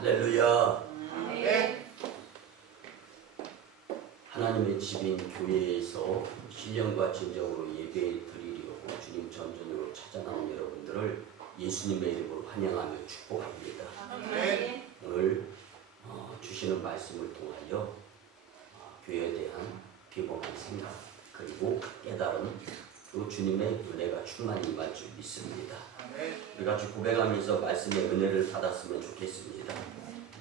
할렐루야. 아멘. 하나님의 집인 교회에서 신령과 진정으로 예배 드리려고 주님 전전으로 찾아 나온 여러분들을 예수님의 이름으로 환영하며 축복합니다. 아멘. 오늘 주시는 말씀을 통하여 교회에 대한 비범한 생각 그리고 깨달음 또 주님의 은혜가 충만히 임할 줄 믿습니다. 우리 같이 고백하면서 말씀의 은혜를 받았으면 좋겠습니다.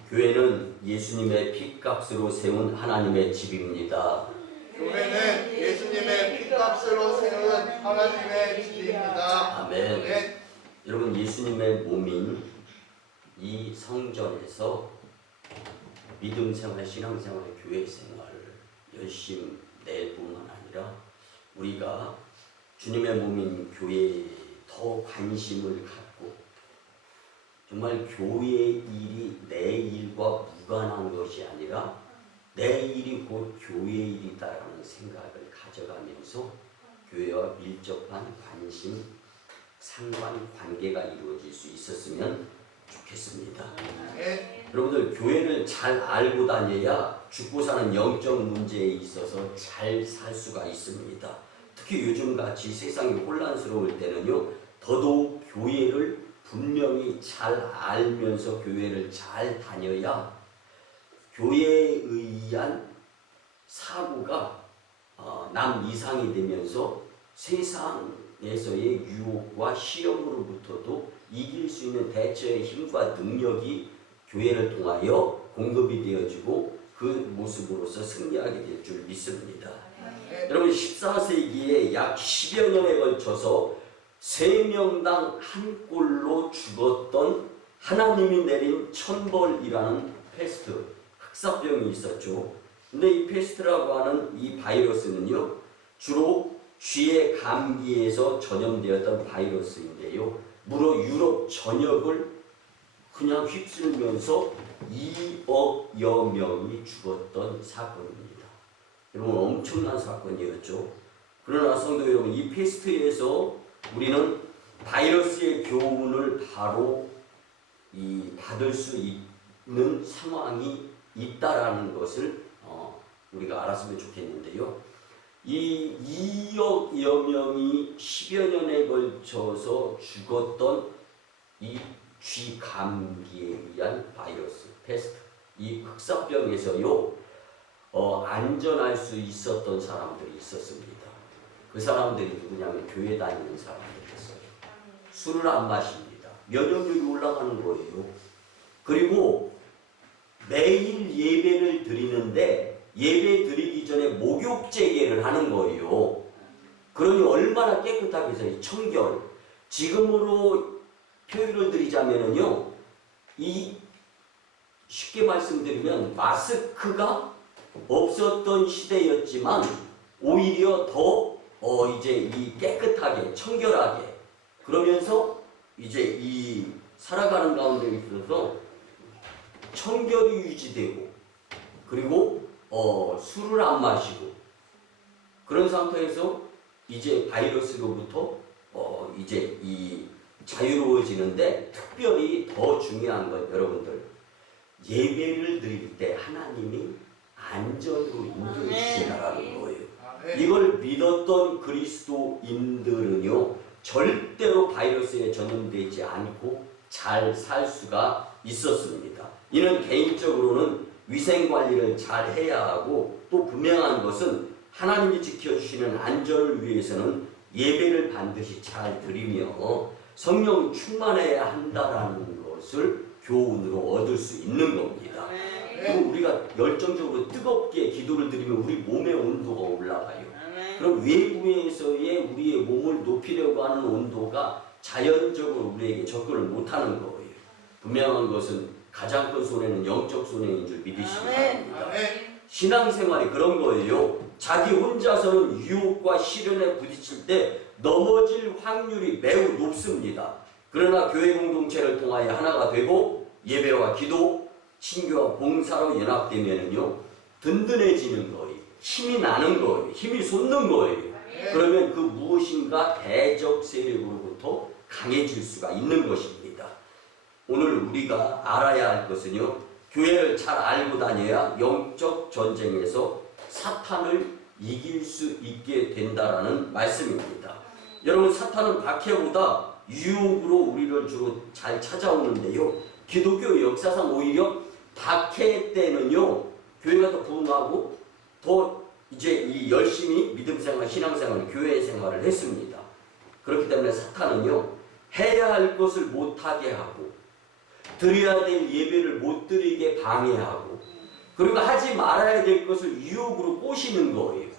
교회는 예수님의 피값으로 세운 하나님의 집입니다. 교회는 예수님의 피값으로 세운 하나님의 집입니다. 아멘. 네. 여러분, 예수님의 몸인 이 성전에서 믿음 생활, 신앙 생활, 교회 생활을 열심히 낼 뿐만 아니라 우리가 주님의 몸인 교회에 더 관심을 갖고 정말 교회의 일이 내 일과 무관한 것이 아니라 내 일이 곧 교회의 일이다라는 생각을 가져가면서 교회와 밀접한 관심, 상관, 관계가 이루어질 수 있었으면 좋겠습니다. 여러분들, 교회를 잘 알고 다녀야 죽고 사는 영적 문제에 있어서 잘 살 수가 있습니다. 특히 요즘같이 세상이 혼란스러울 때는요, 더더욱 교회를 분명히 잘 알면서 교회를 잘 다녀야 교회에 의한 사고가 남 이상이 되면서 세상에서의 유혹과 시험으로부터도 이길 수 있는 대처의 힘과 능력이 교회를 통하여 공급이 되어지고 그 모습으로서 승리하게 될 줄 믿습니다. 여러분, 14세기에 약 10여 년에 걸쳐서 3명당 한 꼴로 죽었던 하나님이 내린 천벌이라는 패스트, 흑사병이 있었죠. 근데 이 패스트라고 하는 이 바이러스는요, 주로 쥐의 감기에서 전염되었던 바이러스인데요, 무려 유럽 전역을 그냥 휩쓸면서 2억여 명이 죽었던 사건입니다. 여러분, 엄청난 사건이었죠. 그러나 성도 여러분, 이 패스트에서 우리는 바이러스의 교훈을 바로 받을 수 있는 상황이 있다라는 것을 우리가 알았으면 좋겠는데요. 이 2억여 명이 10여 년에 걸쳐서 죽었던 이 쥐 감기에 의한 바이러스, 패스트, 이 흑사병에서요, 안전할 수 있었던 사람들이 있었습니다. 그 사람들이 누구냐면 교회 다니는 사람들이었어요. 술을 안 마십니다. 면역력이 올라가는 거예요. 그리고 매일 예배를 드리는데 예배 드리기 전에 목욕 재개를 하는 거예요. 그러니 얼마나 깨끗하게 해서 청결. 지금으로 표현을 드리자면은요, 쉽게 말씀드리면 마스크가 없었던 시대였지만 오히려 더 이제 깨끗하게 청결하게 그러면서 이제 이 살아가는 가운데 있어서 청결이 유지되고 그리고 술을 안 마시고 그런 상태에서 이제 바이러스로부터 이제 자유로워지는데, 특별히 더 중요한 건 여러분들, 예배를 드릴 때 하나님이 안전으로 인도해 주신다라는 거예요. 이걸 믿었던 그리스도인들은요, 절대로 바이러스에 전염되지 않고 잘 살 수가 있었습니다. 이는 개인적으로는 위생관리를 잘 해야 하고, 또 분명한 것은 하나님이 지켜주시는 안전을 위해서는 예배를 반드시 잘 드리며 성령 충만해야 한다라는 것을 교훈으로 얻을 수 있는 겁니다. 그리고 우리가 열정적으로 뜨겁게 기도를 드리면 우리 몸의 온도가 올라가요. 그럼 외부에서의 우리의 몸을 높이려고 하는 온도가 자연적으로 우리에게 접근을 못하는 거예요. 분명한 것은 가장 큰 손해는 영적 손해인 줄 믿으시기 바랍니다. 신앙생활이 그런 거예요. 자기 혼자서는 유혹과 시련에 부딪힐 때 넘어질 확률이 매우 높습니다. 그러나 교회 공동체를 통하여 하나가 되고 예배와 기도, 신교와 봉사로 연합되면은요, 든든해지는 거예요. 힘이 나는 거예요. 힘이 솟는 거예요. 그러면 그 무엇인가 대적 세력으로부터 강해질 수가 있는 것입니다. 오늘 우리가 알아야 할 것은요, 교회를 잘 알고 다녀야 영적 전쟁에서 사탄을 이길 수 있게 된다라는 말씀입니다. 여러분, 사탄은 박해보다 유혹으로 우리를 주로 잘 찾아오는데요, 기독교 역사상 오히려 박해 때는요, 교회가 더 부흥하고 더 이제 이 열심히 믿음생활, 신앙생활, 교회 생활을 했습니다. 그렇기 때문에 사탄은요, 해야 할 것을 못하게 하고 드려야 될 예배를 못 드리게 방해하고, 그리고 하지 말아야 될 것을 유혹으로 꼬시는 거예요.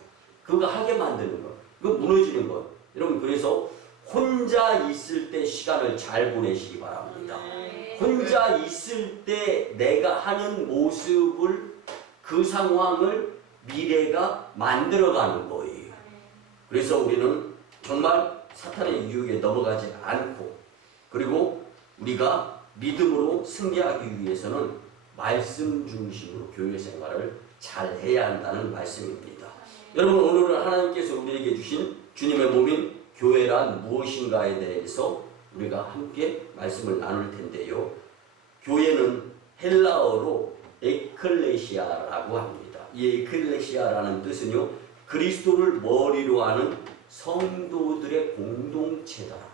그거 하게 만드는 거, 그거 무너지는 거. 여러분, 그래서 혼자 있을 때 시간을 잘 보내시기 바랍니다. 혼자 있을 때 내가 하는 모습을, 그 상황을 미래가 만들어가는 거예요. 그래서 우리는 정말 사탄의 유혹에 넘어가지 않고, 그리고 우리가 믿음으로 승리하기 위해서는 말씀 중심으로 교회 생활을 잘 해야 한다는 말씀입니다. 여러분, 오늘은 하나님께서 우리에게 주신 주님의 몸인 교회란 무엇인가에 대해서 우리가 함께 말씀을 나눌 텐데요. 교회는 헬라어로 에클레시아라고 합니다. 이 에클레시아라는 뜻은요, 그리스도를 머리로 하는 성도들의 공동체다라는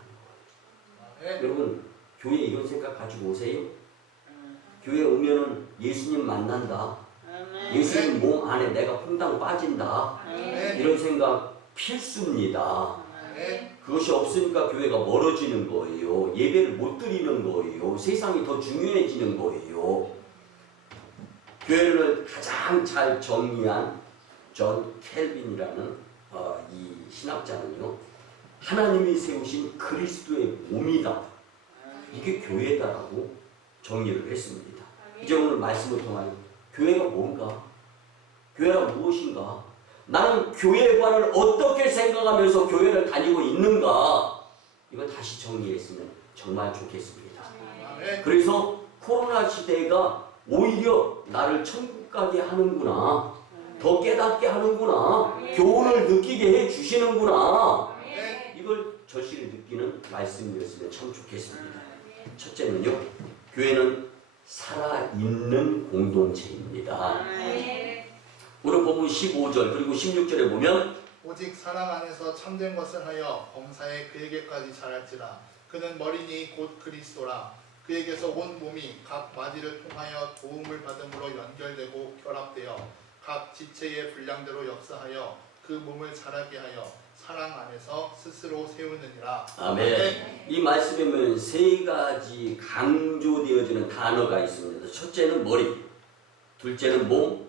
거예요. 여러분, 교회 이런 생각 가지고 오세요. 교회 오면은 예수님 만난다, 예수님 몸 안에 내가 퐁당 빠진다, 이런 생각 필수입니다. 그것이 없으니까 교회가 멀어지는 거예요. 예배를 못 드리는 거예요. 세상이 더 중요해지는 거예요. 교회를 가장 잘 정리한 존 켈빈이라는 이 신학자는요, 하나님이 세우신 그리스도의 몸이다, 이게 교회다라고 정리를 했습니다. 이제 오늘 말씀을 통하여 교회가 뭔가, 교회가 무엇인가, 나는 교회관을 어떻게 생각하면서 교회를 다니고 있는가, 이거 다시 정리했으면 정말 좋겠습니다. 그래서 코로나 시대가 오히려 나를 천국 가게 하는구나, 더 깨닫게 하는구나, 교훈을 느끼게 해주시는구나, 이걸 절실히 느끼는 말씀이었으면 참 좋겠습니다. 첫째는요, 교회는 살아있는 공동체입니다. 오늘 본문 15절 그리고 16절에 보면, 오직 사랑 안에서 참된 것을 하여 범사에 그에게까지 자랄지라. 그는 머리니 곧 그리스도라. 그에게서 온 몸이 각 마디를 통하여 도움을 받음으로 연결되고 결합되어 각 지체의 분량대로 역사하여 그 몸을 자라게 하여 사랑 안에서 스스로 세우느니라. 아멘. 이 말씀에 보면 세 가지 강조되어지는 단어가 있습니다. 첫째는 머리, 둘째는 몸,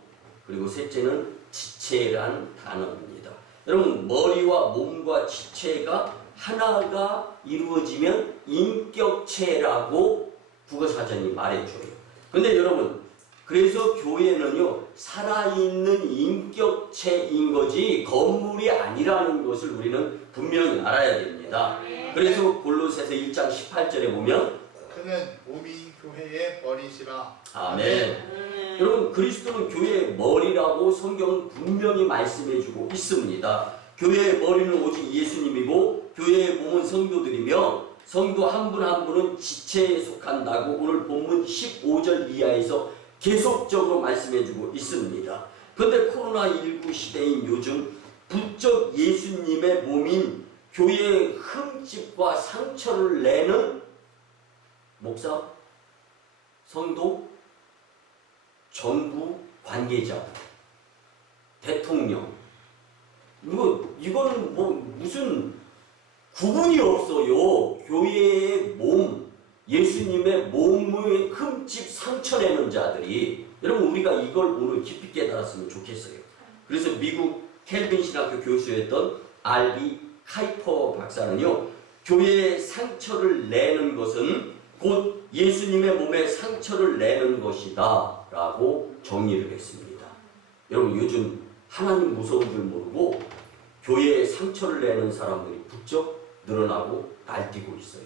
그리고 셋째는 지체라는 단어입니다. 여러분, 머리와 몸과 지체가 하나가 이루어지면 인격체라고 국어사전이 말해줘요. 근데 여러분, 그래서 교회는요, 살아있는 인격체인 거지 건물이 아니라는 것을 우리는 분명히 알아야 됩니다. 그래서 골로새서 1장 18절에 보면, 그는 몸인 교회의 머리시라. 아멘. 여러분, 그리스도는 교회의 머리라고 성경은 분명히 말씀해주고 있습니다. 교회의 머리는 오직 예수님이고 교회의 몸은 성도들이며, 성도 한 분 한 분은 지체에 속한다고 오늘 본문 15절 이하에서 계속적으로 말씀해주고 있습니다. 그런데 코로나19 시대인 요즘 부쩍 예수님의 몸인 교회의 흠집과 상처를 내는 목사, 성도, 정부 관계자, 대통령, 이거는 뭐 무슨 구분이 없어요. 교회의 몸, 예수님의 몸의 흠집 상처내는 자들이, 여러분, 우리가 이걸 오늘 깊이 깨달았으면 좋겠어요. 그래서 미국 켈빈 신학교 교수였던 R.B. 카이퍼 박사는요, 교회의 상처를 내는 것은 곧 예수님의 몸에 상처를 내는 것이다 라고 정리를 했습니다. 여러분, 요즘 하나님 무서운 줄 모르고 교회에 상처를 내는 사람들이 부쩍 늘어나고 날뛰고 있어요.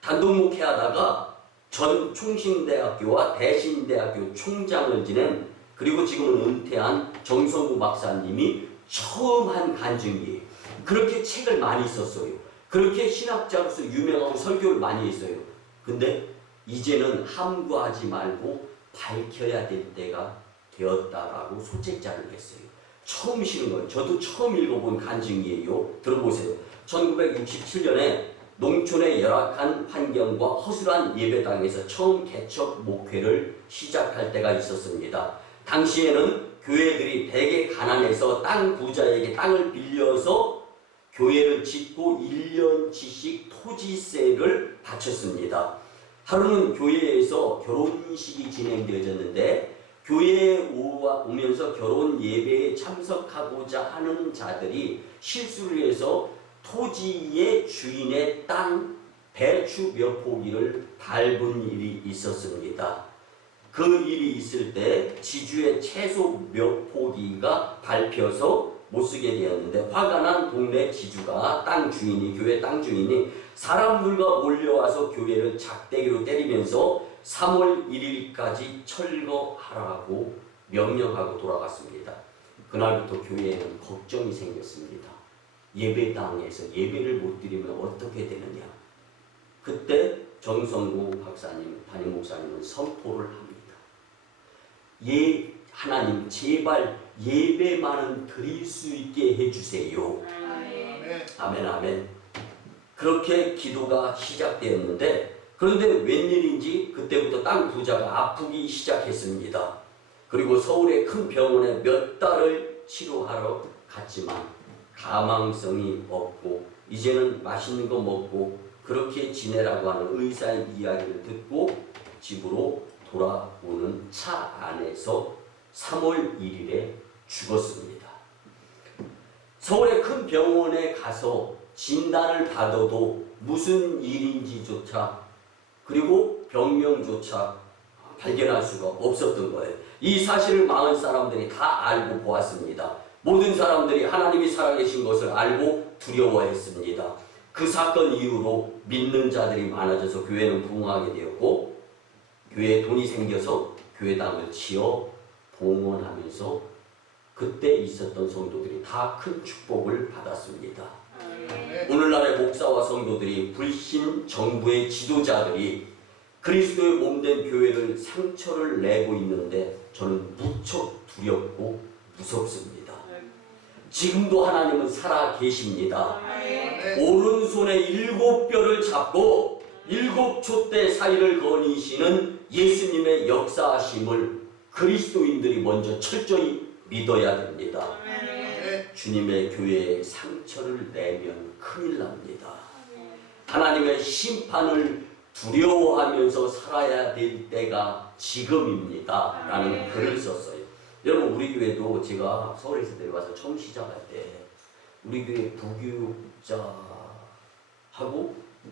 단독 목회하다가 전 충신대학교와 대신대학교 총장을 지낸, 그리고 지금은 은퇴한 정성구 박사님이 처음 한 간증이에요. 그렇게 책을 많이 썼어요. 그렇게 신학자로서 유명하고 설교를 많이 했어요. 근데 이제는 함구하지 말고 밝혀야 될 때가 되었다라고 소책자를 했어요. 처음 실은 거예요. 저도 처음 읽어본 간증이에요. 들어보세요. 1967년에 농촌의 열악한 환경과 허술한 예배당에서 처음 개척 목회를 시작할 때가 있었습니다. 당시에는 교회들이 대개 가난해서 땅 부자에게 땅을 빌려서 교회를 짓고 1년치씩 토지세를 바쳤습니다. 하루는 교회에서 결혼식이 진행되어졌는데 교회에 오면서 결혼 예배에 참석하고자 하는 자들이 실수를 해서 토지의 주인의 땅 배추 몇 포기를 밟은 일이 있었습니다. 그 일이 있을 때 지주의 채소 몇 포기가 밟혀서 못쓰게 되었는데 화가 난 동네 지주가 땅 주인이 교회 땅 주인이 사람들과 몰려와서 교회를 작대기로 때리면서 3월 1일까지 철거하라고 명령하고 돌아갔습니다. 그날부터 교회에는 걱정이 생겼습니다. 예배당에서 예배를 못 드리면 어떻게 되느냐. 그때 정성구 박사님, 담임 목사님은 선포를 합니다. 하나님 제발 예배만은 드릴 수 있게 해주세요. 아멘 아멘. 그렇게 기도가 시작되었는데 그런데 웬일인지 그때부터 땅 부자가 아프기 시작했습니다. 그리고 서울의 큰 병원에 몇 달을 치료하러 갔지만 가망성이 없고 이제는 맛있는 거 먹고 그렇게 지내라고 하는 의사의 이야기를 듣고 집으로 돌아오는 차 안에서 3월 1일에 죽었습니다. 서울의 큰 병원에 가서 진단을 받아도 무슨 일인지조차 그리고 병명조차 발견할 수가 없었던 거예요. 이 사실을 많은 사람들이 다 알고 보았습니다. 모든 사람들이 하나님이 살아계신 것을 알고 두려워했습니다. 그 사건 이후로 믿는 자들이 많아져서 교회는 부흥하게 되었고 교회에 돈이 생겨서 교회당을 지어 봉헌하면서 그때 있었던 성도들이 다 큰 축복을 받았습니다. 오늘날의 목사와 성도들이 불신 정부의 지도자들이 그리스도의 몸된 교회를 상처를 내고 있는데 저는 무척 두렵고 무섭습니다. 지금도 하나님은 살아 계십니다. 오른손에 7뼈를 잡고 7촛대 사이를 거니시는 예수님의 역사하심을 그리스도인들이 먼저 철저히 믿어야 됩니다. 주님의 교회에 상처를 내면 큰일 납니다. 하나님의 심판을 두려워하면서 살아야 될 때가 지금입니다. 라는 글을 썼어요. 여러분 우리 교회도 제가 서울에서 내려와서 처음 시작할 때 우리 교회 부교육자하고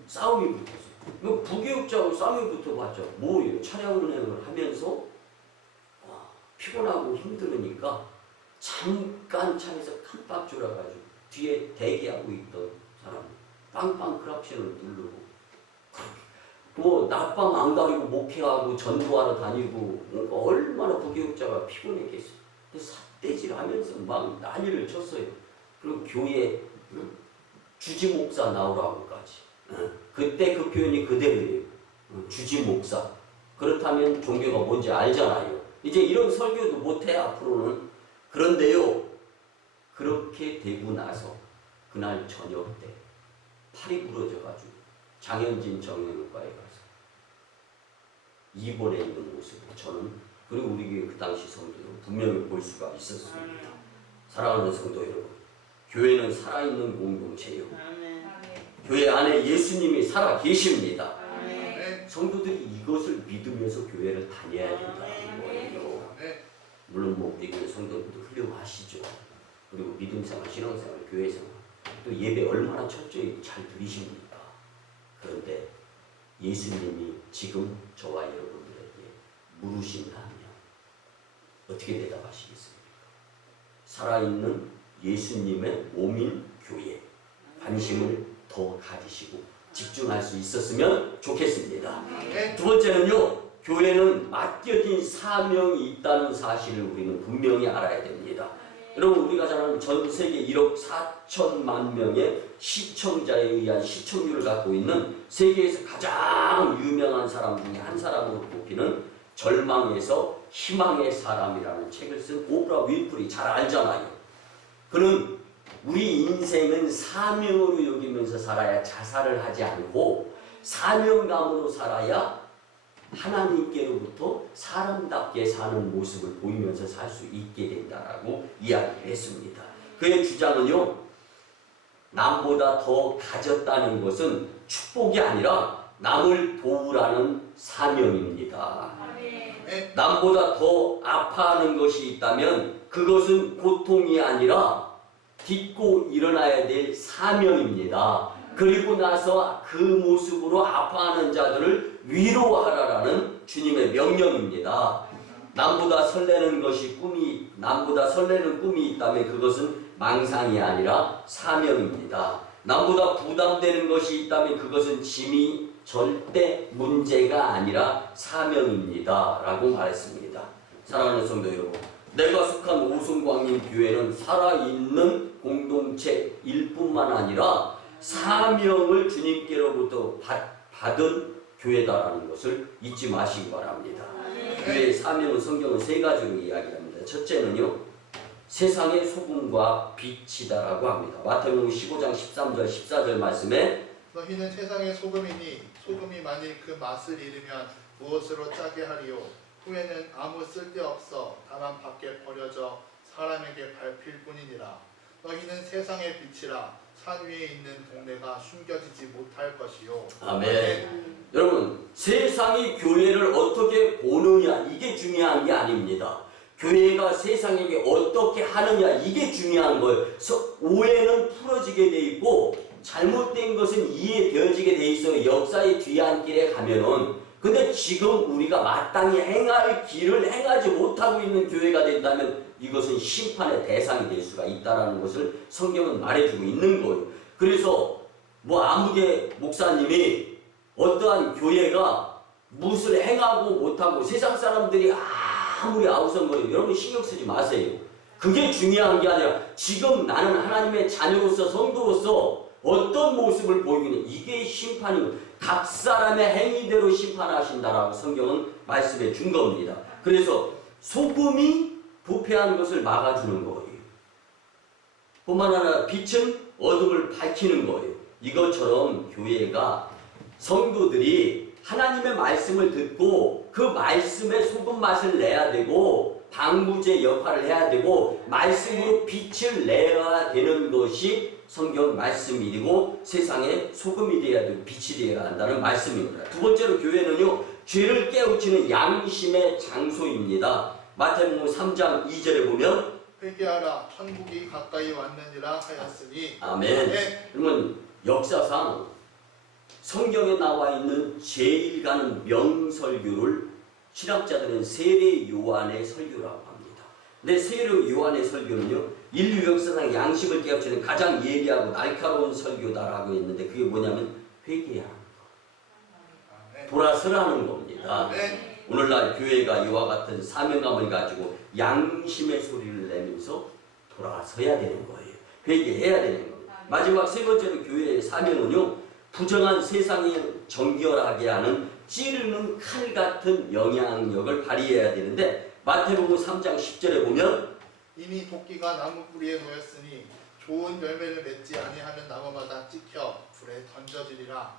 싸움이 붙었어요. 부교육자하고 싸움이 붙어봤죠. 뭐예요? 차량 운행을 하면서 피곤하고 힘들으니까 잠깐 차에서 깜빡 졸아가지고 뒤에 대기하고 있던 사람 빵빵 크락션을 누르고 뭐 낮밤 안 가리고 목회하고 전도하러 다니고 그러니까 얼마나 부교육자가 피곤했겠어요. 삿대질하면서 막 난리를 쳤어요. 그리고 교회 주지 목사 나오라고까지. 그때 그 표현이 그대로예요. 주지 목사. 그렇다면 종교가 뭔지 알잖아요. 이제 이런 설교도 못해 앞으로는. 그런데요. 그렇게 되고 나서 그날 저녁 때 팔이 부러져가지고 장현진 정형외과에 가서 입원해 있는 모습을 저는 그리고 우리 교회 그 당시 성도는 분명히 볼 수가 있었습니다. 사랑하는 성도 여러분, 교회는 살아있는 공동체예요. 교회 안에 예수님이 살아 계십니다. 성도들이 이것을 믿으면서 교회를 다녀야 된다는 거예요. 물론 뭐 우리 교회 성도들도 훌륭하시죠. 그리고 믿음생활, 신앙생활, 교회생활 또 예배 얼마나 철저히 잘 드리십니까? 그런데 예수님이 지금 저와 여러분들에게 물으신다면 어떻게 대답하시겠습니까? 살아있는 예수님의 몸인 교회 관심을 더 가지시고 집중할 수 있었으면 좋겠습니다. 두 번째는요. 교회는 맡겨진 사명이 있다는 사실을 우리는 분명히 알아야 됩니다. 여러분 우리가 잘 아는 전 세계 1억 4천만 명의 시청자에 의한 시청률을 갖고 있는 세계에서 가장 유명한 사람 중에 한 사람으로 꼽히는 절망에서 희망의 사람이라는 책을 쓴 오프라 윈프리 잘 알잖아요. 그는 우리 인생은 사명으로 여기면서 살아야 자살을 하지 않고 사명감으로 살아야 하나님께로부터 사람답게 사는 모습을 보이면서 살 수 있게 된다라고 이야기를 했습니다. 그의 주장은요, 남보다 더 가졌다는 것은 축복이 아니라 남을 도우라는 사명입니다. 남보다 더 아파하는 것이 있다면 그것은 고통이 아니라 딛고 일어나야 될 사명입니다. 그리고 나서 그 모습으로 아파하는 자들을 위로하라라는 주님의 명령입니다. 남보다 설레는 꿈이 있다면 그것은 망상이 아니라 사명입니다. 남보다 부담되는 것이 있다면 그것은 짐이 절대 문제가 아니라 사명입니다. 라고 말했습니다. 사랑하는 성도 여러분, 내가 속한 오순광림 교회는 살아있는 공동체일 뿐만 아니라 사명을 주님께로부터 받은 교회다라는 것을 잊지 마시기 바랍니다. 교회의 사명은 성경은 세 가지로 이야기합니다. 첫째는요, 세상의 소금과 빛이다라고 합니다. 마태복음 15장 13절 14절 말씀에 너희는 세상의 소금이니 소금이 만일 그 맛을 잃으면 무엇으로 짜게 하리요? 후에는 아무 쓸데없어 다만 밖에 버려져 사람에게 밟힐 뿐이니라. 너희는 세상의 빛이라 산 위에 있는 동네가 숨겨지지 못할 것이요. 아멘. 여러분, 세상이 교회를 어떻게 보느냐 이게 중요한 게 아닙니다. 교회가 세상에게 어떻게 하느냐 이게 중요한 거예요. 오해는 풀어지게 돼 있고 잘못된 것은 이해되어지게 돼 있어요. 역사의 뒤안길에 가면은. 근데 지금 우리가 마땅히 행할 길을 행하지 못하고 있는 교회가 된다면 이것은 심판의 대상이 될 수가 있다는 것을 성경은 말해주고 있는 거예요. 그래서 아무개 목사님이 어떠한 교회가 무엇을 행하고 못하고 세상 사람들이 아무리 아우성거리고 여러분 신경 쓰지 마세요. 그게 중요한 게 아니라 지금 나는 하나님의 자녀로서 성도로서 어떤 모습을 보이느냐 이게 심판이고 각 사람의 행위대로 심판하신다라고 성경은 말씀해 준 겁니다. 그래서 소금이 부패한 것을 막아주는 거예요. 뿐만 아니라 빛은 어둠을 밝히는 거예요. 이것처럼 교회가 성도들이 하나님의 말씀을 듣고 그 말씀에 소금 맛을 내야 되고 방부제 역할을 해야 되고 말씀으로 빛을 내야 되는 것이 성경 말씀이고 세상에 소금이 되어야 되고 빛이 되어야 한다는 말씀입니다. 두 번째로 교회는요, 죄를 깨우치는 양심의 장소입니다. 마태복음 3장 2절에 보면 회개하라 천국이 가까이 왔느니라 하였으니. 아멘. 그러면 역사상 성경에 나와 있는 제일 가는 명설교를 신학자들은 세례 요한의 설교라고 합니다. 근데 세례 요한의 설교는요, 인류 역사상 양심을 깨우치는 가장 예리하고 날카로운 설교다라고 했는데 그게 뭐냐면 회개하는 거, 돌아서라는 겁니다. 오늘날 교회가 이와 같은 사명감을 가지고 양심의 소리를 내면서 돌아서야 되는 거예요. 회개해야 되는 겁니다. 마지막 세 번째로 교회의 사명은요, 부정한 세상을 정결하게 하는 찌르는 칼 같은 영향력을 발휘해야 되는데 마태복음 3장 10절에 보면 이미 도끼가 나무 뿌리에 놓였으니 좋은 열매를 맺지 아니하는 나무마다 찍혀 불에 던져지리라.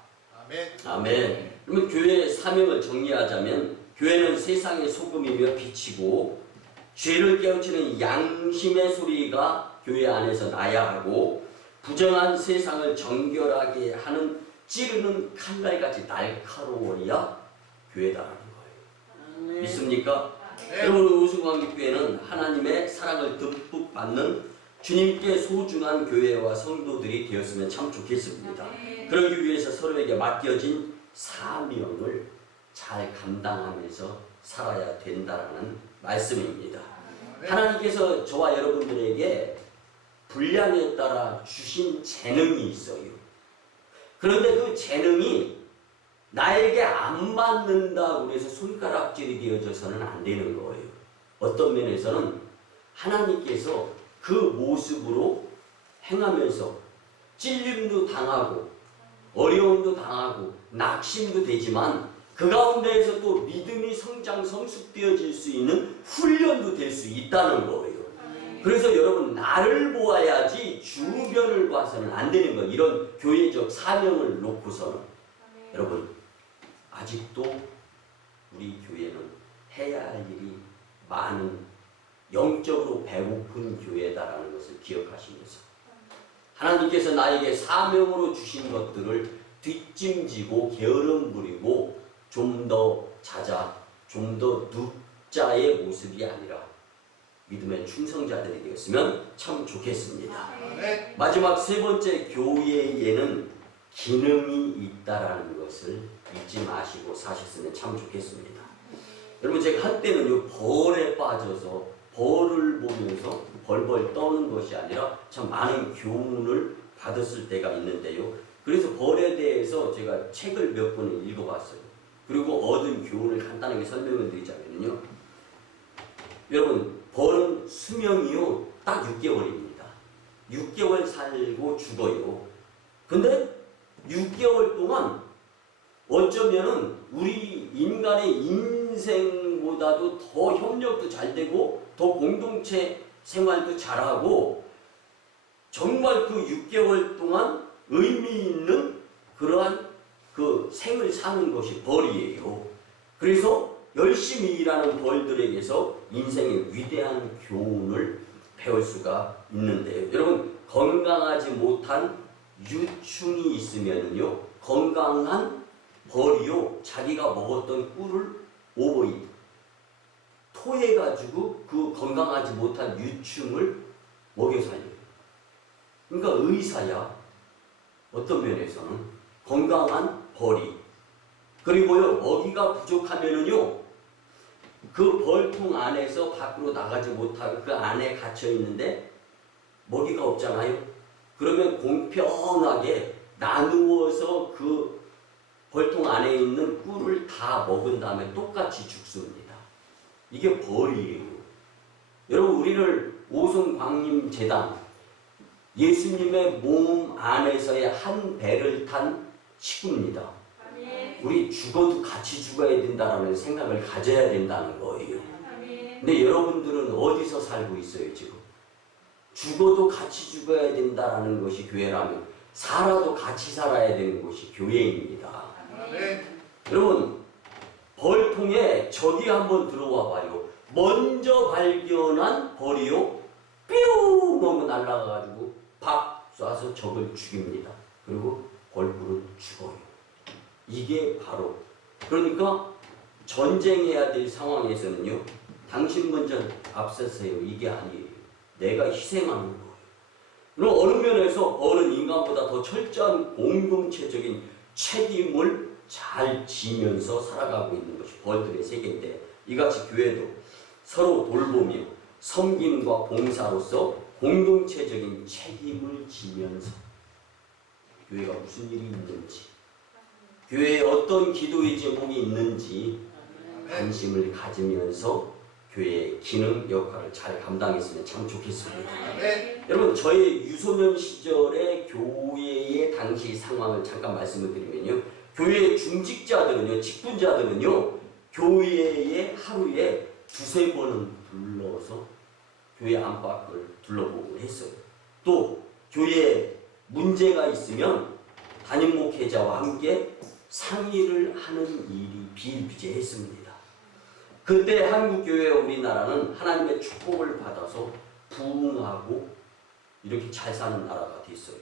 아멘. 아멘. 그러면 교회의 사명을 정리하자면 교회는 세상의 소금이며 빛이고 죄를 깨우치는 양심의 소리가 교회 안에서 나야 하고 부정한 세상을 정결하게 하는 찌르는 칼날같이 날카로워야 교회다라는 거예요. 믿습니까? 여러분, 우승광립교회는 하나님의 사랑을 듬뿍 받는 주님께 소중한 교회와 성도들이 되었으면 참 좋겠습니다. 그러기 위해서 서로에게 맡겨진 사명을 잘 감당하면서 살아야 된다는 말씀입니다. 하나님께서 저와 여러분들에게 분량에 따라 주신 재능이 있어요. 그런데 그 재능이 나에게 안 맞는다고 해서 손가락질이 되어져서는 안 되는 거예요. 어떤 면에서는 하나님께서 그 모습으로 행하면서 찔림도 당하고 어려움도 당하고 낙심도 되지만 그 가운데에서 또 믿음이 성장 성숙되어질 수 있는 훈련도 될 수 있다는 거예요. 그래서 여러분 나를 보아야지 주변을 봐서는 안 되는 거예요. 이런 교회적 사명을 놓고서는 여러분 아직도 우리 교회는 해야 할 일이 많은 영적으로 배고픈 교회다라는 것을 기억하시면서 하나님께서 나에게 사명으로 주신 것들을 뒷짐지고 게으름 부리고 좀 더 자자, 좀 더 눕자의 모습이 아니라 믿음의 충성자들이 되었으면 참 좋겠습니다. 마지막 세 번째, 교회에는 기능이 있다라는 것을 잊지 마시고 사셨으면 참 좋겠습니다. 여러분 제가 한때는요 벌에 빠져서 벌을 보면서 벌벌 떠는 것이 아니라 참 많은 교훈을 받았을 때가 있는데요. 그래서 벌에 대해서 제가 책을 몇 권을 읽어봤어요. 그리고 얻은 교훈을 간단하게 설명을 드리자면요. 여러분 벌은 수명이요 딱 6개월입니다. 6개월 살고 죽어요. 근데 6개월 동안 어쩌면은 우리 인간의 인생보다도 더 협력도 잘 되고 더 공동체 생활도 잘하고 정말 그 6개월 동안 의미 있는 그러한 그 생을 사는 것이 벌이에요. 그래서 열심히 일하는 벌들에게서 인생의 위대한 교훈을 배울 수가 있는데요. 여러분 건강하지 못한 유충이 있으면요 건강한 벌이요 자기가 먹었던 꿀을 토해가지고 그 건강하지 못한 유충을 먹여 살려요. 그러니까 의사야 어떤 면에서는 건강한 벌이 그리고요 먹이가 부족하면은요 그 벌통 안에서 밖으로 나가지 못하고 그 안에 갇혀 있는데 먹이가 없잖아요. 그러면 공평하게 나누어서 그 벌통 안에 있는 꿀을 다 먹은 다음에 똑같이 죽습니다. 이게 벌이에요. 여러분 우리를 오송광림재단 예수님의 몸 안에서의 한 배를 탄 식구입니다. 우리 죽어도 같이 죽어야 된다는 생각을 가져야 된다는 거예요. 근데 여러분들은 어디서 살고 있어요 지금? 죽어도 같이 죽어야 된다는 것이 교회라면 살아도 같이 살아야 되는 것이 교회입니다. 여러분 벌통에 적이 한번 들어와 봐요. 먼저 발견한 벌이요 뾰 너무 날아가가지고 박 쏴서 적을 죽입니다. 그리고 벌꿀은 죽어요. 이게 바로 그러니까 전쟁해야 될 상황에서는요 당신 먼저 앞서세요. 이게 아니에요. 내가 희생하는 거예요. 그럼 어느 면에서 벌은 인간보다 더 철저한 공동체적인 책임을 잘 지면서 살아가고 있는 것이 벌들의 세계인데 이같이 교회도 서로 돌보며 섬김과 봉사로서 공동체적인 책임을 지면서 교회가 무슨 일이 있는지 교회에 어떤 기도의 제목이 있는지 관심을 가지면서 교회의 기능 역할을 잘 감당했으면 참 좋겠습니다. 여러분 저의 유소년 시절의 교회의 당시 상황을 잠깐 말씀을 드리면요. 교회의 중직자들은요, 직분자들은요, 교회에 하루에 두세 번은 불러서 교회 안팎을 둘러보고 했어요. 또 교회에 문제가 있으면 담임 목회자와 함께 상의를 하는 일이 비일비재했습니다. 그때 한국교회와 우리나라는 하나님의 축복을 받아서 부흥하고 이렇게 잘 사는 나라가 됐어요.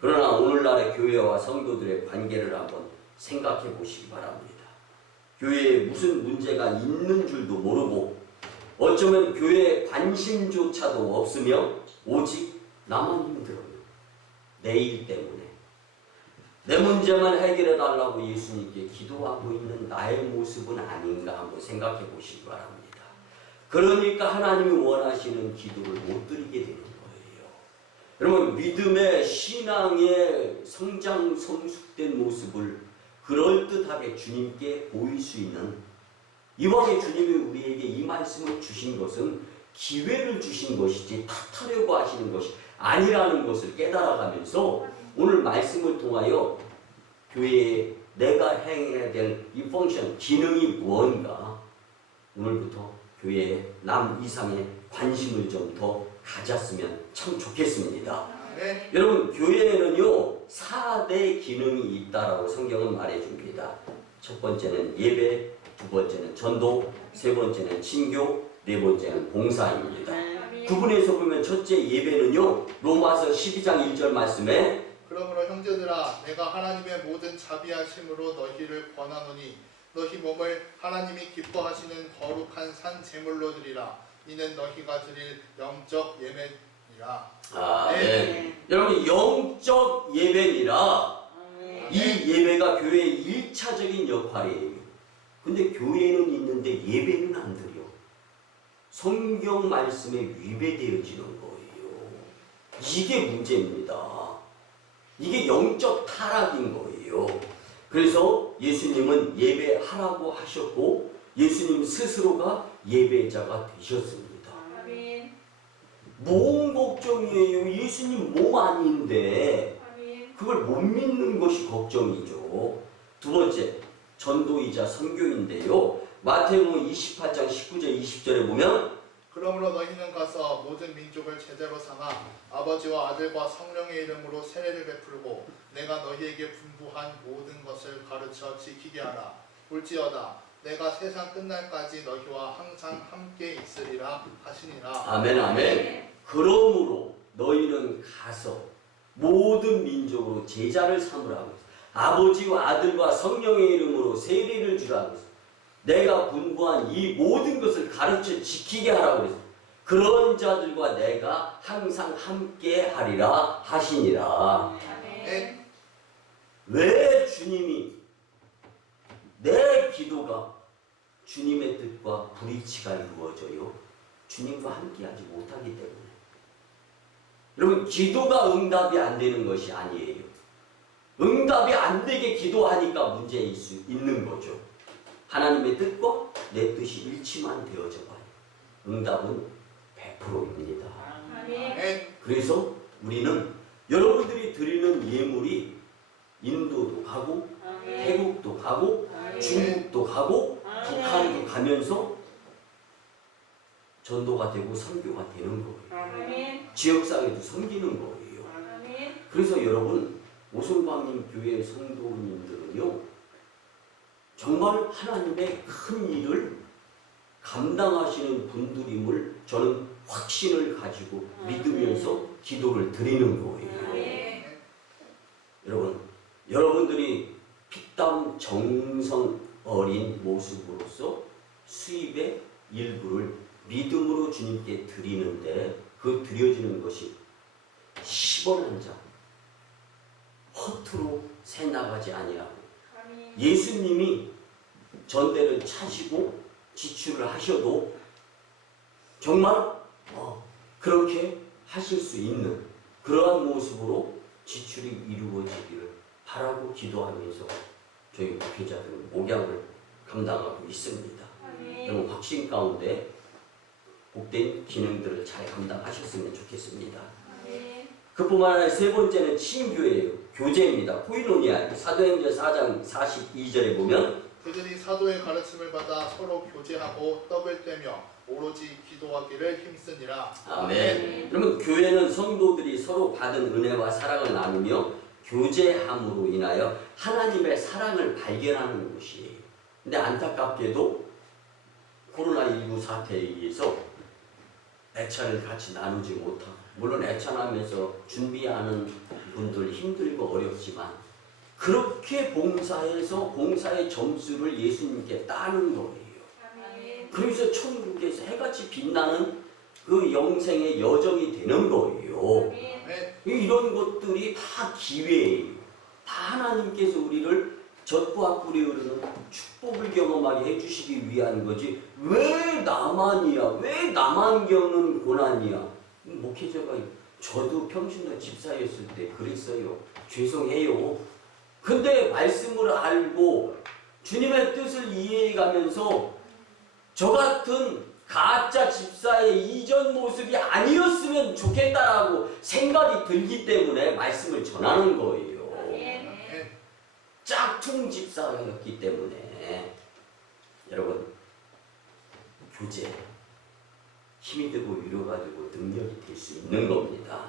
그러나 오늘날의 교회와 성도들의 관계를 한번 생각해 보시기 바랍니다. 교회에 무슨 문제가 있는 줄도 모르고 어쩌면 교회에 관심조차도 없으며 오직 나만 힘들어요. 내 일 때문에. 내 문제만 해결해 달라고 예수님께 기도하고 있는 나의 모습은 아닌가 한번 생각해 보시기 바랍니다. 그러니까 하나님이 원하시는 기도를 못 드리게 되는 거예요. 여러분 믿음의 신앙의 성장 성숙된 모습을 그럴듯하게 주님께 보일 수 있는 이왕에 주님이 우리에게 이 말씀을 주신 것은 기회를 주신 것이지 탓하려고 하시는 것이 아니라는 것을 깨달아가면서 오늘 말씀을 통하여 교회에 내가 행해야 될 이 펑션, 기능이 무언가 오늘부터 교회에 남 이상의 관심을 좀 더 가졌으면 참 좋겠습니다. 네. 여러분 교회에는요 4대 기능이 있다라고 성경은 말해줍니다. 첫 번째는 예배, 두 번째는 전도, 세 번째는 친교, 네 번째는 봉사입니다. 구분해서 보면 첫째 예배는요 로마서 12장 1절 말씀에 그러므로 형제들아 내가 하나님의 모든 자비하심으로 너희를 권하노니 너희 몸을 하나님이 기뻐하시는 거룩한 산 제물로 드리라. 이는 너희가 드릴 영적 예배니라. 네. 여러분 영적 예배니라. 이 예배가 교회의 1차적인 역할이에요. 근데 교회는 있는데 예배는 안 드려. 성경 말씀에 위배되어지는 거예요. 이게 문제입니다. 이게 영적 타락인 거예요. 그래서 예수님은 예배하라고 하셨고 예수님 스스로가 예배자가 되셨습니다. 뭔 걱정이에요? 예수님 몸 아닌데 그걸 못 믿는 것이 걱정이죠. 두 번째, 전도이자 선교인데요. 마태복음 28장 19절 20절에 보면 그러므로 너희는 가서 모든 민족을 제자로 삼아 아버지와 아들과 성령의 이름으로 세례를 베풀고 내가 너희에게 분부한 모든 것을 가르쳐 지키게 하라. 볼지어다 내가 세상 끝날까지 너희와 항상 함께 있으리라 하시니라. 아멘 아멘. 그러므로 너희는 가서 모든 민족으로 제자를 삼으라고 했어. 아버지와 아들과 성령의 이름으로 세례를 주라고 했어. 내가 분부한 이 모든 것을 가르쳐 지키게 하라고 했어. 그런 자들과 내가 항상 함께 하리라 하시니라. 네. 왜 주님이 내 기도가 주님의 뜻과 불일치가 이루어져요? 주님과 함께하지 못하기 때문에. 여러분 기도가 응답이 안 되는 것이 아니에요. 응답이 안 되게 기도하니까 문제일 수 있는 거죠. 하나님의 뜻과 내 뜻이 일치만 되어져 봐요. 응답은 100%입니다. 네. 그래서 우리는 여러분들이 드리는 예물이 인도도 가고 태국도 가고 중국도 가고 북한도 가면서 전도가 되고 선교가 되는 거예요. 지역사회도 섬기는 거예요. 그래서 여러분 오솔방님 교회 성도님들은요 정말 하나님의 큰 일을 감당하시는 분들임을 저는 확신을 가지고 믿으면서 기도를 드리는 거예요. 여러분, 여러분들이 피땀 정성 어린 모습으로서 수입의 일부를 믿음으로 주님께 드리는데 그 드려지는 것이 10원 한 장 허투루 새 나가지 아니하고 예수님이 전대를 차시고 지출을 하셔도 정말 그렇게 하실 수 있는 그러한 모습으로 지출이 이루어지기를 바라고 기도하면서 저희 목회자들은 목양을 감당하고 있습니다. 여러분 확신 가운데 복된 기능들을 잘 감당하셨으면 좋겠습니다. 그뿐만 아니라 세 번째는 친교예요. 교제입니다. 코이노니아 사도행전 4장 42절에 보면 그들이 사도의 가르침을 받아 서로 교제하고 떡을 떼며 오로지 기도하기를 힘쓰니라. 아멘. 그러면 교회는 성도들이 서로 받은 은혜와 사랑을 나누며 교제함으로 인하여 하나님의 사랑을 발견하는 곳이에요. 근데 안타깝게도 코로나19 사태에 의해서 애찬을 같이 나누지 못하고 물론 애찬하면서 준비하는 분들 힘들고 어렵지만 그렇게 봉사해서 봉사의 점수를 예수님께 따는 거예요. 그래서 천국에서 해같이 빛나는 그 영생의 여정이 되는 거예요. 이런 것들이 다 기회예요. 다 하나님께서 우리를 젖과 꿀이 흐르는 축복을 경험하게 해주시기 위한 거지 왜 나만이야? 왜 나만 겪는 고난이야? 목회자가 저도 평신도 집사였을 때 그랬어요. 죄송해요. 근데 말씀을 알고 주님의 뜻을 이해해가면서 저 같은 가짜 집사의 이전 모습이 아니었으면 좋겠다라고 생각이 들기 때문에 말씀을 전하는 거예요. 짝퉁 집사였기 때문에. 여러분, 교제 힘이 되고 위로가 되고 능력이 될 수 있는 겁니다.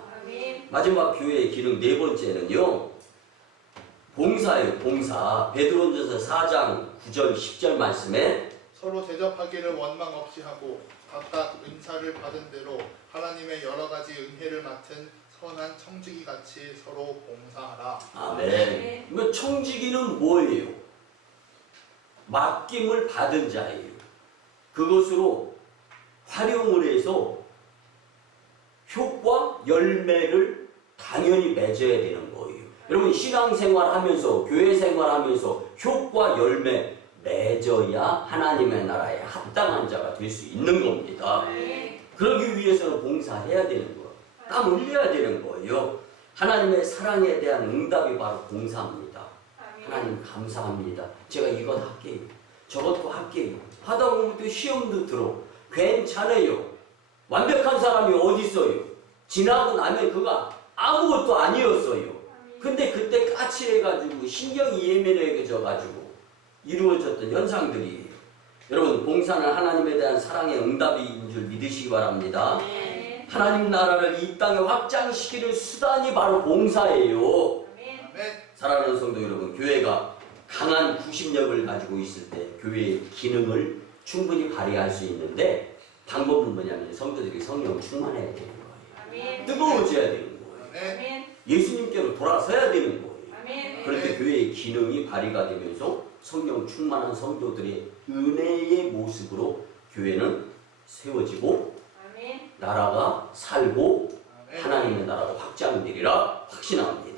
마지막 교회의 기능 네 번째는요, 봉사예요. 봉사. 베드로전서 4장 9절 10절 말씀에 서로 대접하기를 원망 없이 하고 각각 은사를 받은 대로 하나님의 여러 가지 은혜를 맡은 선한 청지기 같이 서로 봉사하라. 아멘. 그러면 청지기는 뭐예요? 맡김을 받은 자예요. 그것으로 활용을 해서 효과, 열매를 당연히 맺어야 되는 거예요. 여러분, 신앙생활 하면서, 교회 생활 하면서 효과, 열매 맺어야 하나님의 나라에 합당한 자가 될 수 있는 겁니다. 그러기 위해서는 봉사해야 되는 거예요. 땀 흘려야 되는 거예요. 하나님의 사랑에 대한 응답이 바로 봉사입니다. 하나님 감사합니다. 제가 이것 할게요. 저것도 할게요. 하다 보면 또 시험도 들어. 괜찮아요. 완벽한 사람이 어디 있어요? 지나고 나면 그가 아무것도 아니었어요. 근데 그때 까칠해가지고 신경이 예민해져가지고 이루어졌던 현상들이에요. 여러분, 봉사는 하나님에 대한 사랑의 응답인 줄 믿으시기 바랍니다. 하나님 나라를 이 땅에 확장시키는 수단이 바로 봉사예요. 사랑하는 성도 여러분, 교회가 강한 구심력을 가지고 있을 때 교회의 기능을 충분히 발휘할 수 있는데, 방법은 뭐냐면 성도들이 성령 충만해야 되는 거예요. 뜨거워져야 되는 거예요. 예수님께로 돌아서야 되는 거예요. 그럴 때 교회의 기능이 발휘가 되면서 성령 충만한 성도들의 은혜의 모습으로 교회는 세워지고 나라가 살고 하나님의 나라가 확장되리라 확신합니다.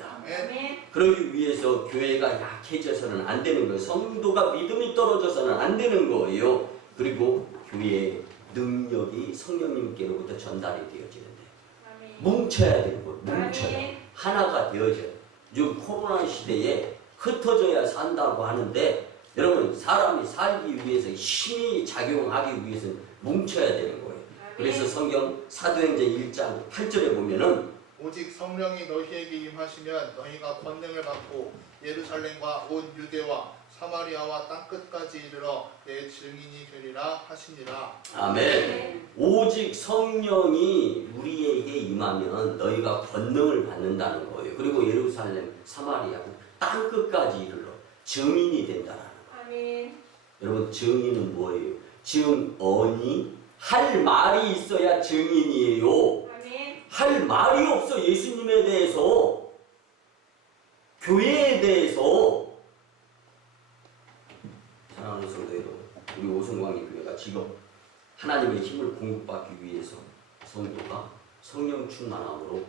그러기 위해서 교회가 약해져서는 안 되는 거예요. 성도가 믿음이 떨어져서는 안 되는 거예요. 그리고 교회의 능력이 성령님께로부터 전달이 되어지는데 뭉쳐야 되는 거예요. 뭉쳐야. 하나가 되어져요. 지금 코로나 시대에 흩어져야 산다고 하는데, 여러분, 사람이 살기 위해서 힘이 작용하기 위해서는 뭉쳐야 되는 거예요. 그래서 성경 사도행전 1장 8절에 보면은 오직 성령이 너희에게 임하시면 너희가 권능을 받고 예루살렘과 온 유대와 사마리아와 땅끝까지 이르러 내 증인이 되리라 하시니라. 아멘. 오직 성령이 우리에게 임하면 너희가 권능을 받는다는 거예요. 그리고 예루살렘, 사마리아, 땅끝까지 이르러 증인이 된다는 거예요. 여러분, 증인은 뭐예요? 증언이 할 말이 있어야 증인이에요. 할 말이 없어. 예수님에 대해서, 교회에 대해서. 사랑하는 성도 여러분, 우리 오성광리교회가 지금 하나님의 힘을 공급받기 위해서 성도가 성령 충만함으로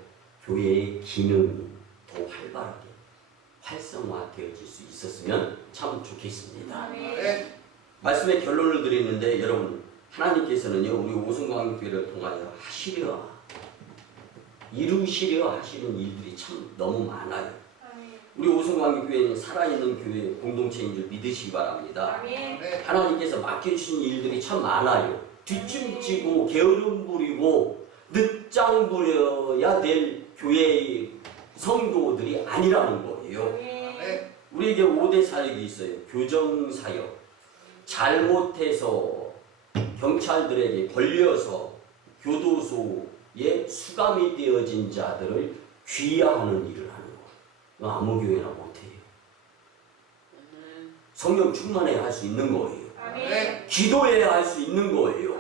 교회의 기능이 더 활발하게 활성화되어질 수 있었으면 참 좋겠습니다. 말씀의 결론을 드리는데, 여러분, 하나님께서는요, 우리 오성광리교회를 통하여 하시려, 이루시려 하시는 일들이 참 너무 많아요. 우리 오성광리교회는 살아있는 교회 공동체인 줄 믿으시기 바랍니다. 하나님께서 맡겨주신 일들이 참 많아요. 뒷짐지고 게으름 부리고 늦장 부려야 될 교회의 성도들이 아니라는 거예요. 우리에게 5대 사역이 있어요. 교정사역. 잘못해서 경찰들에게 걸려서 교도소에 수감이 되어진 자들을 귀하하는 일을 하는 거예요. 아무 교회나 못해요. 성령 충만해야 할 수 있는 거예요. 기도해야 할 수 있는 거예요.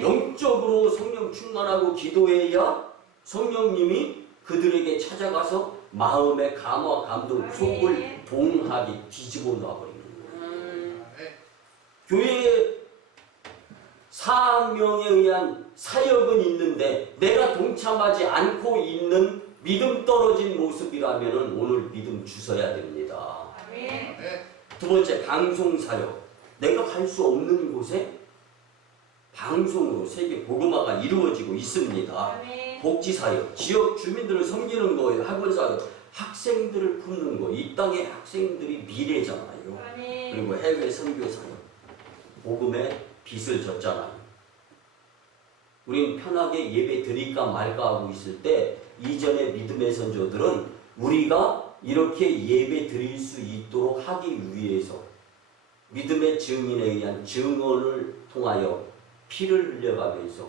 영적으로 성령 충만하고 기도해야 성령님이 그들에게 찾아가서 마음의 감화, 감동, 속을 동하게 뒤집어 놔버리는 거예요. 교회의 사명에 의한 사역은 있는데 내가 동참하지 않고 있는 믿음 떨어진 모습이라면 오늘 믿음 주셔야 됩니다. 두 번째, 방송사역. 내가 갈 수 없는 곳에 방송으로 세계 복음화가 이루어지고 있습니다. 복지사역, 지역 주민들을 섬기는 거예요. 학원사역, 학생들을 품는 거. 이 땅의 학생들이 미래잖아요. 그리고 해외 선교사역, 복음의 빚을 졌잖아요. 우린 편하게 예배 드릴까 말까 하고 있을 때 이전의 믿음의 선조들은 우리가 이렇게 예배 드릴 수 있도록 하기 위해서 믿음의 증인에 의한 증언을 통하여 피를 흘려가면서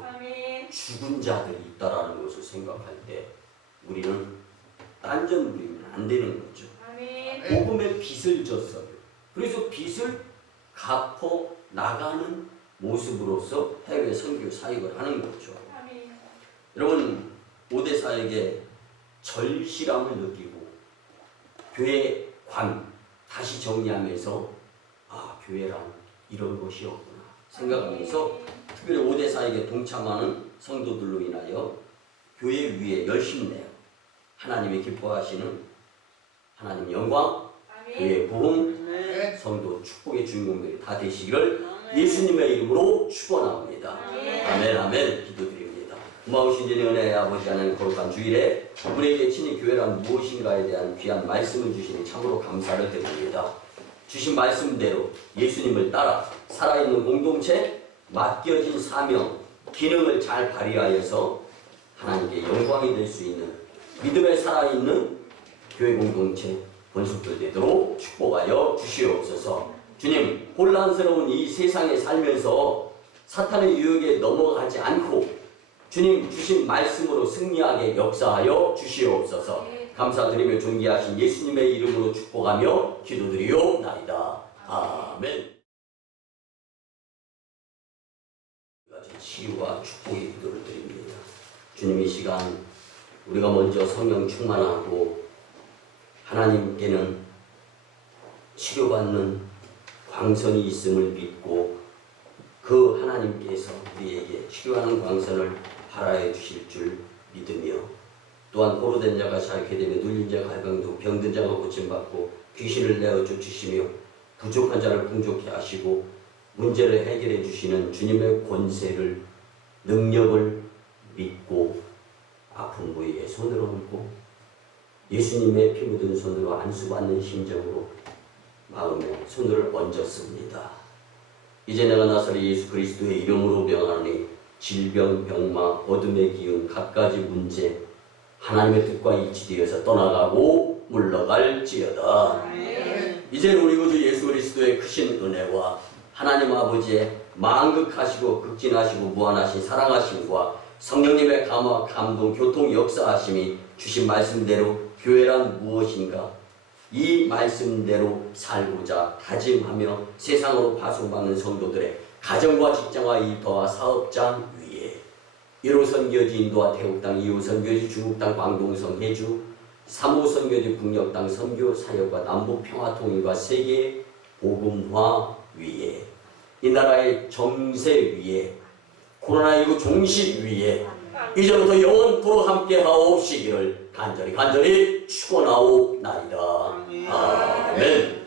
죽은 자들이 있다라는 것을 생각할 때 우리는 딴전 부리면 안 되는 거죠. 복음의 빚을 졌어요. 그래서 빚을 갚어 나가는 모습으로서 해외 선교 사역을 하는 거죠. 여러분 오대사에게 절실함을 느끼고 교회 관 다시 정리하면서 아 교회란 이런 것이었구나 생각하면서 특별히 오대사에게 동참하는 성도들로 인하여 교회 위에 열심히 내요. 하나님이 기뻐하시는 하나님 영광, 교회 부흥, 성도 축복의 주인공들이 다 되시기를 예수님의 이름으로 축원합니다. 아멘 아멘 기도드립니다. 고마우신 주님 은혜의 아버지 하나님 거룩한 주일에 우리에게 친히 교회란 무엇인가에 대한 귀한 말씀을 주시니 참으로 감사를 드립니다. 주신 말씀대로 예수님을 따라 살아있는 공동체, 맡겨진 사명, 기능을 잘 발휘하여서 하나님께 영광이 될 수 있는 믿음에 살아있는 교회 공동체 건축들 되도록 축복하여 주시옵소서. 주님, 혼란스러운 이 세상에 살면서 사탄의 유혹에 넘어가지 않고 주님 주신 말씀으로 승리하게 역사하여 주시옵소서. 감사드리며 존귀하신 예수님의 이름으로 축복하며 기도드리옵나이다. 아멘. 치유와 축복의 기도를 드립니다. 주님 이 시간 우리가 먼저 성령 충만하고 하나님께는 치료받는 광선이 있음을 믿고 그 하나님께서 우리에게 치료하는 광선을 발하여 주실 줄 믿으며 또한 포로된 자가 자유케 되며 눌린 자가 갈망도 병든 자가 고침받고 귀신을 내어 쫓으시며 부족한 자를 풍족케 하시고 문제를 해결해 주시는 주님의 권세를 능력을 믿고 아픈 부위에 손을 얹고 예수님의 피 묻은 손으로 안수받는 심정으로 마음에 손을 얹었습니다. 이제 내가 나사렛 예수 그리스도의 이름으로 명하노니 질병, 병마, 어둠의 기운, 갖가지 문제 하나님의 뜻과 일치되어서 떠나가고 물러갈지어다. 이제 우리 구주 예수 그리스도의 크신 은혜와 하나님 아버지의 만극하시고 극진하시고 무한하신 사랑하심과 성령님의 감화, 감동, 교통, 역사하심이 주신 말씀대로 교회란 무엇인가 이 말씀대로 살고자 다짐하며 세상으로 파송받는 성도들의 가정과 직장과 일터와 사업장 위에 1호 선교지 인도와 태국 땅, 2호 선교지 중국 땅, 광동 성 해주, 3호 선교지 북녘 땅 선교 사역과 남북 평화 통일과 세계 복음화 위에 이 나라의 정세 위에 코로나19 종식 위에 이제부터 영원토록 함께 하옵시기를 간절히 축원하옵나이다. 아멘.